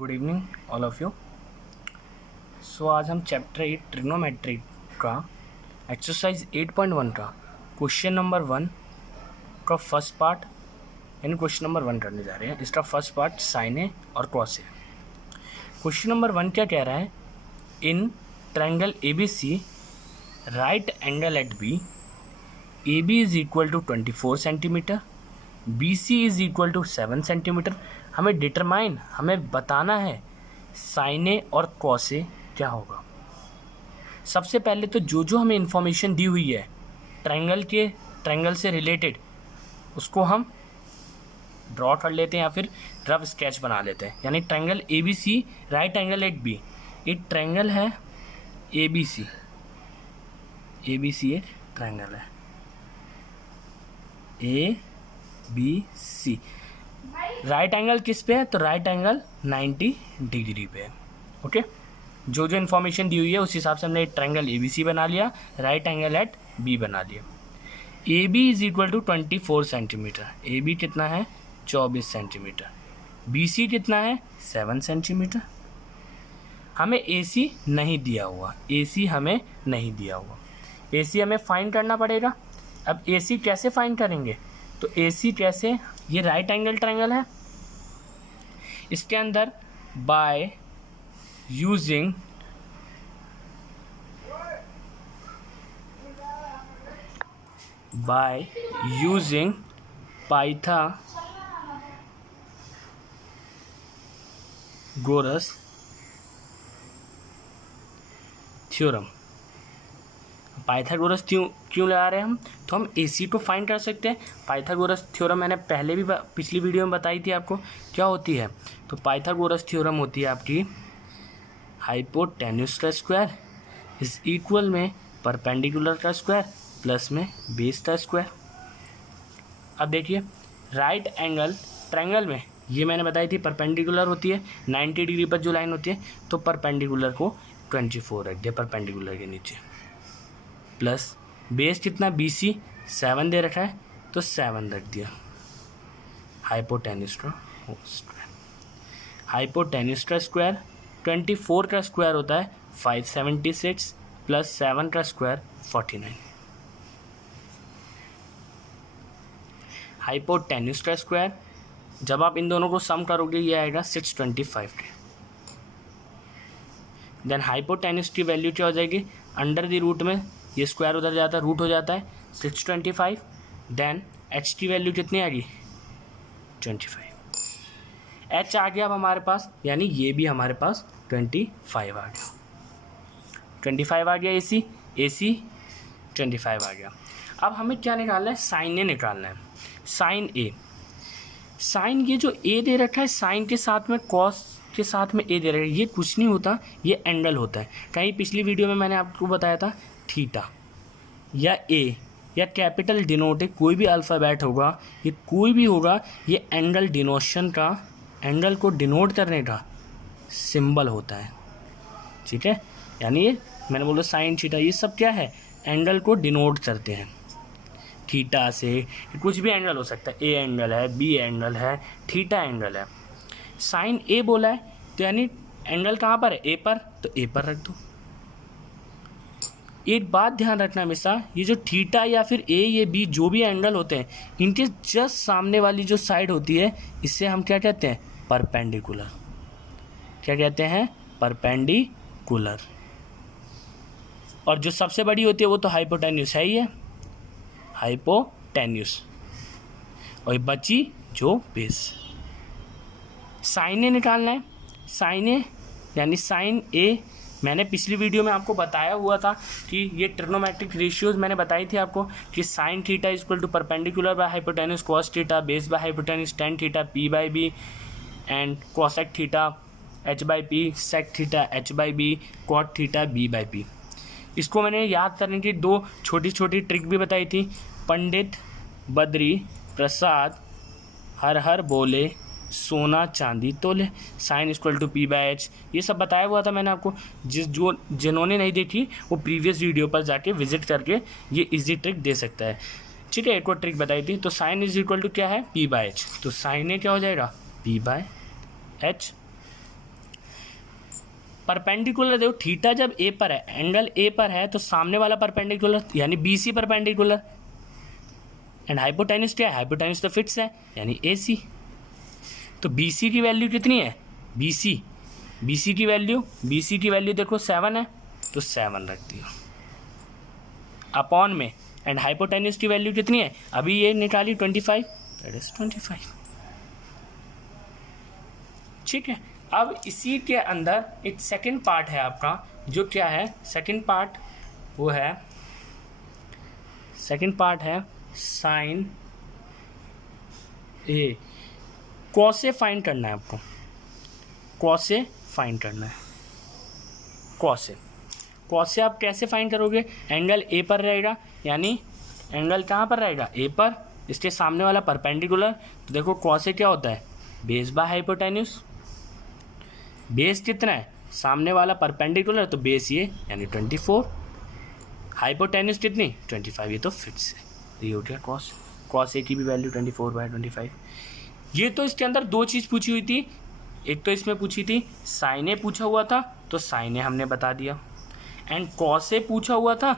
Good evening all of you. So आज हम chapter 8 trigonometry का एक्सरसाइज 8.1 का क्वेश्चन नंबर 1 का फर्स्ट पार्ट यानी क्वेश्चन नंबर 1 करने जा रहे हैं। इसका फर्स्ट पार्ट साइन ए और कॉस ए। क्वेश्चन नंबर 1 क्या कह रहा है? In triangle A B C right angle at B, A B is equal to 24 centimetre, B C is equal to 7 centimetre. हमें बताना है साइन ए और कॉस ए क्या होगा। सबसे पहले तो जो हमें इंफॉर्मेशन दी हुई है ट्रायंगल से रिलेटेड उसको हम ड्रॉ कर लेते हैं या फिर रफ स्केच बना लेते हैं। यानी triangle A B C right angle at B, एक ट्रायंगल है ए बी सी एक ट्रायंगल है A B C. Right angle किस पे है? तो राइट एंगल 90 डिग्री पे है। ओके, जो इन्फॉर्मेशन दी हुई है उस हिसाब से हमने ट्रायंगल ए बी सी बना लिया, राइट एंगल एट बी बना लिया। A B is equal to 24 centimetre, A B कितना है 24 सेंटीमीटर, बी सी कितना है 7 सेंटीमीटर। हमें ए सी नहीं दिया हुआ, ए सी हमें नहीं दिया हुआ, ए सी हमें फाइंड करना पड़ेगा। अब ए सी कैसे फाइंड करेंगे? तो ए सी कैसे, ये राइट एंगल ट्रायंगल है, इसके अंदर by using Pythagoras theorem. Pythagoras क्यों लगा रहे हैं हम? तो हम ए सी को फाइंड कर सकते हैं। पाइथागोरस थ्योरम मैंने पहले भी पिछली वीडियो में बताई थी आपको क्या होती है। तो पाइथागोरस थ्योरम होती है आपकी हाइपोटेन्यूस का स्क्वायर इज इक्वल में परपेंडिकुलर का स्क्वायर प्लस में बेस का स्क्वायर। अब देखिए राइट एंगल ट्रायंगल में ये मैंने बताई थी परपेंडिकुलर होती है 90 डिग्री पर जो लाइन होती है, तो परपेंडिकुलर को 24 रख दिया परपेंडिकुलर के नीचे, प्लस बेस कितना बी सी 7 दे रखा है तो 7 रख दिया। हाइपोटेन्यूस का स्क्वायर, हाइपोटेन्यूस का स्क्वायर 24 का स्क्वायर होता है 576 प्लस 7 का स्क्वायर 49। हाइपोटेन्यूस का स्क्वायर जब आप इन दोनों को सम करोगे ये आएगा 625 के। देन हाइपोटेन्यूस की वैल्यू क्या हो जाएगी? अंडर द रूट में ये स्क्वायर उधर जाता है, रूट हो जाता है 625। देन एच की वैल्यू कितनी आ गई 25। एच आ गया अब हमारे पास, यानी ये भी हमारे पास 25 आ गया। 25 आ गया ए सी 25 आ गया। अब हमें क्या निकालना है? साइन ए निकालना है। साइन ये जो ए दे रखा है साइन के साथ में कॉस के साथ में ए दे रखा है, ये कुछ नहीं होता, ये एंगल होता है। कहीं पिछली वीडियो में मैंने आपको बताया था थीटा या ए या कैपिटल डिनोट, कोई भी अल्फ़ाबेट होगा, ये कोई भी होगा, ये एंगल डिनोशन का, एंगल को डिनोट करने का सिंबल होता है। ठीक है, यानी ये मैंने बोला साइन थीटा, ये सब क्या है? एंगल को डिनोट करते हैं। थीटा से कुछ भी एंगल हो सकता है, ए एंगल है, बी एंगल है, थीटा एंगल है। साइन ए बोला है तो यानी एंगल कहाँ पर है? ए पर, तो ए पर रख दो। एक बात ध्यान रखना हमेशा, ये जो थीटा या फिर ए ये बी जो भी एंगल होते हैं, इनके जस्ट सामने वाली जो साइड होती है इससे हम क्या कहते हैं? परपेंडिकुलर। क्या कहते हैं? परपेंडिकुलर। और जो सबसे बड़ी होती है वो तो हाइपोटेन्यूस है ही है, हाइपोटेन्यूस। और बची जो बेस। साइन ए निकालना है। साइन ए यानी साइन ए मैंने पिछली वीडियो में आपको बताया हुआ था कि ये ट्रिग्नोमेट्रिक रेशियोज मैंने बताई थी आपको कि sine theta is equal to perpendicular by hypotenuse cos theta, base by hypotenuse tan theta P by B, and cosec theta H by P, sec theta H by B, cot theta B by P. इसको मैंने याद करने की 2 छोटी छोटी trick भी बताई थी। पंडित बद्री प्रसाद हर हर बोले सोना चांदी तोले, sine equal to P by H, ये सब बताया हुआ था मैंने आपको। जिन्होंने नहीं देखी वो प्रीवियस वीडियो पर जाके विजिट करके ये इजी ट्रिक दे सकता है। ठीक है, एक और ट्रिक बताई थी। तो साइन इज इक्वल टू क्या है? P by H. तो साइन ए क्या हो जाएगा? P by H. परपेंडिकुलर देखो, थीटा जब ए पर है, एंगल ए पर है, तो सामने वाला परपेंडिकुलर यानी B C perpendicular, and hypotenuse क्या है, हाइपोटेन्यूज तो फिक्स है यानी ए सी। तो बी सी की वैल्यू कितनी है, बी सी की वैल्यू देखो 7 है, तो 7 रख दियो अपॉन में, एंड हाइपोटेन्यूज की वैल्यू कितनी है, अभी ये निकाली 25, दैट इज 25। ठीक है, अब इसी के अंदर एक सेकंड पार्ट है आपका, जो क्या है, सेकंड पार्ट है साइन ए, कॉसे फाइंड करना है आपको, कॉसे फाइंड करना है। कॉसे आप कैसे फाइंड करोगे, एंगल ए पर रहेगा, यानी एंगल कहाँ पर रहेगा, ए पर, इसके सामने वाला परपेंडिकुलर। तो देखो कॉसे क्या होता है, बेस बाय हाइपोटेन्यूज। बेस कितना है, सामने वाला परपेंडिकुलर, तो बेस ये यानी 24, हाइपोटेन्यूज कितनी 25, ये तो फिक्स है, तो ये हो गया कॉस ए की भी वैल्यू 24/25। ये तो इसके अंदर दो चीज़ पूछी हुई थी, एक तो इसमें पूछी थी साइन ए पूछा हुआ था, तो साइन ए हमने बता दिया, एंड कॉस ए पूछा हुआ था,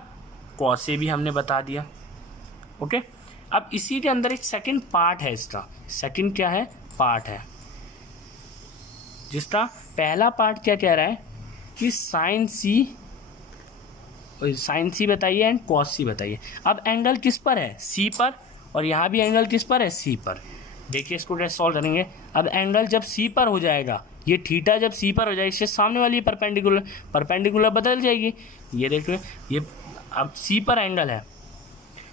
कॉस ए भी हमने बता दिया। ओके, अब इसी के अंदर एक सेकंड पार्ट है, इसका सेकंड क्या है, पार्ट है, जिसका पहला पार्ट क्या कह रहा है कि साइन सी बताइए एंड कॉस सी बताइए। अब एंगल किस पर है, सी पर, और यहाँ भी एंगल किस पर है, सी पर। देखिए इसको कैसे सॉल्व करेंगे। अब एंगल जब सी पर हो जाएगा, ये थीटा जब सी पर हो जाएगी, इससे सामने वाली परपेंडिकुलर बदल जाएगी। ये देखिए, ये अब सी पर एंगल है,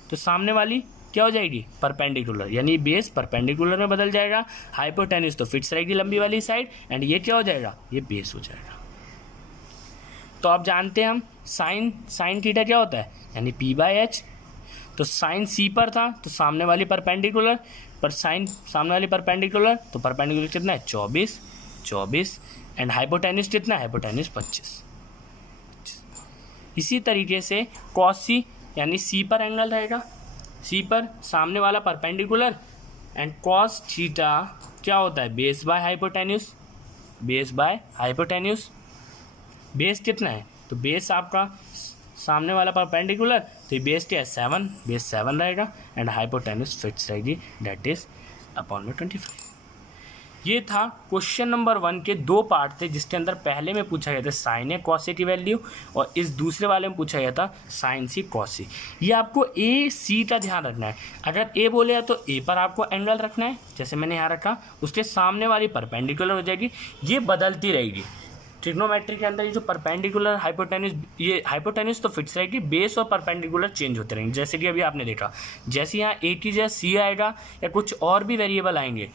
तो सामने वाली क्या हो जाएगी, परपेंडिकुलर, यानी बेस परपेंडिकुलर में बदल जाएगा, हाइपोटेन्यूज तो फिक्स रहेगी लंबी वाली साइड, एंड ये क्या हो जाएगा, ये बेस हो जाएगा। तो आप जानते हैं हम साइन थीटा क्या होता है, यानी p/h। तो साइन सी पर था, तो सामने वाली परपेंडिकुलर, पर साइन सामने वाली परपेंडिकुलर, तो परपेंडिकुलर कितना है 24, एंड हाइपोटेन्यूज कितना है, हाइपोटेन्यूज 25। इसी तरीके से कॉस सी, यानी सी पर एंगल रहेगा, सी पर सामने वाला परपेंडिकुलर, एंड कॉस थीटा क्या होता है, बेस बाय हाइपोटेन्यूज। बेस कितना है, तो बेस आपका सामने वाला परपेंडिकुलर, तो ये बेस क्या है 7, बेस 7 रहेगा, एंड हाइपोटेन्यूज फिक्स रहेगी, दैट इज अपॉन में 25। ये था क्वेश्चन नंबर 1 के दो पार्ट थे, जिसके अंदर पहले में पूछा गया था साइन ए कॉस ए की वैल्यू, और इस दूसरे वाले में पूछा गया था साइन सी कॉस सी। ये आपको ए सी का ध्यान रखना है, अगर ए बोले तो ए पर आपको एंगल रखना है, जैसे मैंने यहाँ रखा, उसके सामने वाली परपेंडिकुलर हो जाएगी, ये बदलती रहेगी। ट्रिग्नोमेट्री के अंदर ये जो परपेंडिकुलर हाइपोटेन्यूज, ये हाइपोटेन्यूज तो फिक्स रहेगी, बेस और परपेंडिकुलर चेंज होते रहेंगे, जैसे कि अभी आपने देखा, जैसे यहाँ ए की जगह सी आएगा, या कुछ और भी वेरिएबल आएंगे,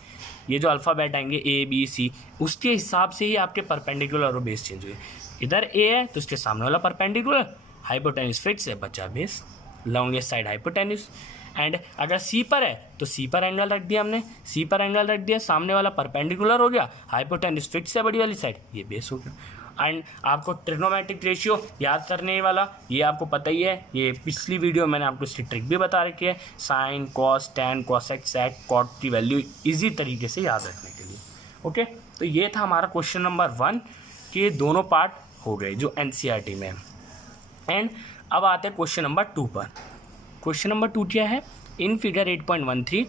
ये जो अल्फ़ाबेट आएंगे ए बी सी, उसके हिसाब से ही आपके परपेंडिकुलर और बेस चेंज हुए। इधर ए है तो उसके सामने वाला परपेंडिकुलर, हाइपोटेन्यूज फिक्स है, बचा base, longest side hypotenuse. And अगर सी पर है तो सी पर एंगल रख दिया हमने, सी पर एंगल रख दिया, सामने वाला परपेंडिकुलर हो गया, हाइपोटेन्यूज फिक्स है बड़ी वाली साइड, ये बेस हो गया। एंड आपको ट्रिग्नोमेट्रिक रेशियो याद करने वाला, ये आपको पता ही है, ये पिछली वीडियो मैंने आपको इसकी ट्रिक भी बता रखी है, sine cos tan cosec sec cot की वैल्यू इजी तरीके से याद रखने के लिए। ओके, तो ये था हमारा क्वेश्चन नंबर 1 के दोनों पार्ट हो गए जो एनसीईआरटी में है। एंड अब आते हैं क्वेश्चन नंबर 2 पर। क्वेश्चन नंबर 2 क्या है, in figure 8.13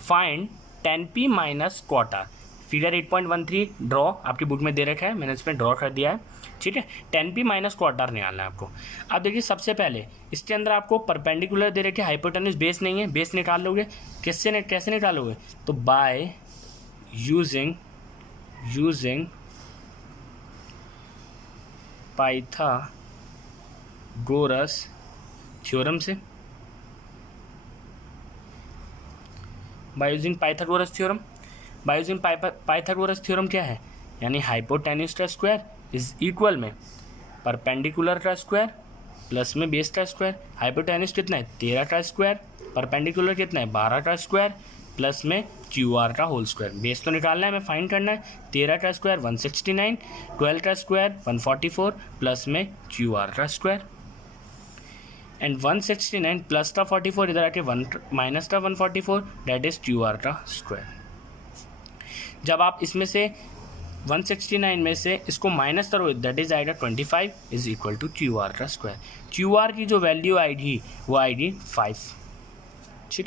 find 10p minus quarter. Figure 8.13 draw आपकी बुक में दे रखा है, मैंने इसमें ड्रॉ कर दिया है, ठीक है। 10p माइनस क्वार्टर निकालना है आपको। अब देखिए सबसे पहले इसके अंदर आपको परपेंडिकुलर दे रखे, हाइपोटेन्यूज बेस नहीं है, बेस निकाल लोगे, कैसे निकालोगे, तो बाय यूजिंग पाइथागोरस थ्योरम से, बाय यूजिंग पाइथागोरस थ्योरम क्या है, यानी हाइपोटेन्यूज का स्क्वायर इज इक्वल में परपेंडिकुलर का स्क्वायर प्लस में बेस का स्क्वायर। हाइपोटेन्यूज कितना है 13 का स्क्वायर, परपेंडिकुलर कितना है 12 का स्क्वायर, प्लस में QR का होल स्क्वायर। बेस तो निकालना है, हमें फाइंड करना है, 13 का स्क्वायर 169, 12 का स्क्वायर 144, प्लस में QR का स्क्वायर, एंड 169 प्लस का 44 इधर आके 1 माइनस का 144, दैट इज QR का स्क्वायर। जब आप इसमें से 169 में से इसको माइनस करो, दैट इज आएगा 25 is equal to Q R का स्क्वायर। क्यू आर की जो वैल्यू आएगी वो आएगी 5। ठीक,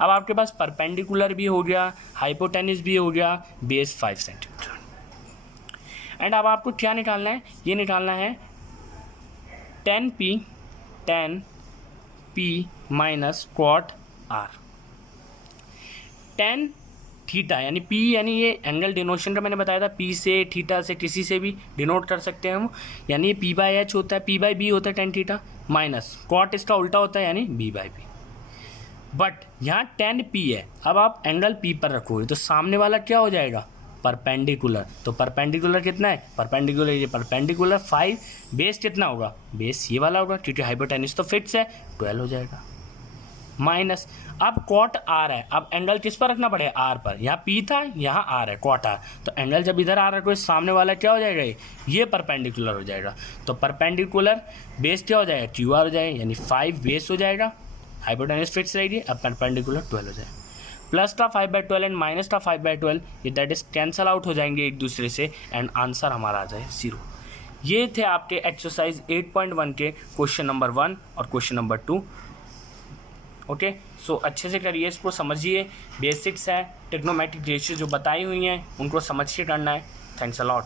अब आपके पास परपेंडिकुलर भी हो गया, हाइपोटेनिस भी हो गया, बेस 5 सेंटीमीटर। एंड अब आपको क्या निकालना है, ये निकालना है 10p minus cot R. 10 theta यानी p यानी ये एंगल डिनोशन का मैंने बताया था, p से थीटा से किसी से भी डिनोट कर सकते हैं हम, यानी ये p बाई एच होता है, p बाई बी होता है 10 थीटा, माइनस कॉट इसका उल्टा होता है यानी b बाई बी। बट यहाँ 10p है, अब आप एंगल p पर रखोगे तो सामने वाला क्या हो जाएगा, परपेंडिकुलर। तो परपेंडिकुलर कितना है, परपेंडिकुलर ये परपेंडिकुलर 5, बेस कितना होगा, बेस ये वाला होगा क्योंकि हाइपोटेनिस तो फिक्स है, 12 हो जाएगा। माइनस अब कॉट आर है, अब एंगल किस पर रखना पड़ेगा, आर पर। यहाँ पी था, यहाँ आर है, कॉट आर, तो एंगल जब इधर आर रखो सामने वाला क्या हो जाएगा, ये परपेंडिकुलर हो जाएगा। तो परपेंडिकुलर बेस क्या हो जाएगा, क्यू आर हो जाएगा, यानी 5 बेस हो जाएगा, हाइपोटेनिस फिक्स रहेगी, अब परपेंडिकुलर 12 हो जाएगा। प्लस का 5/12 एंड माइनस का 5/12 ये दैट इज कैंसल आउट हो जाएंगे एक दूसरे से, एंड आंसर हमारा आ जाए 0। ये थे आपके एक्सरसाइज 8.1 के क्वेश्चन नंबर 1 और क्वेश्चन नंबर 2। ओके, सो अच्छे से करिए, इसको समझिए, बेसिक्स है, ट्रिग्नोमेट्रिक रेशियो जो बताई हुई हैं उनको समझ के करना है। Thanks a lot.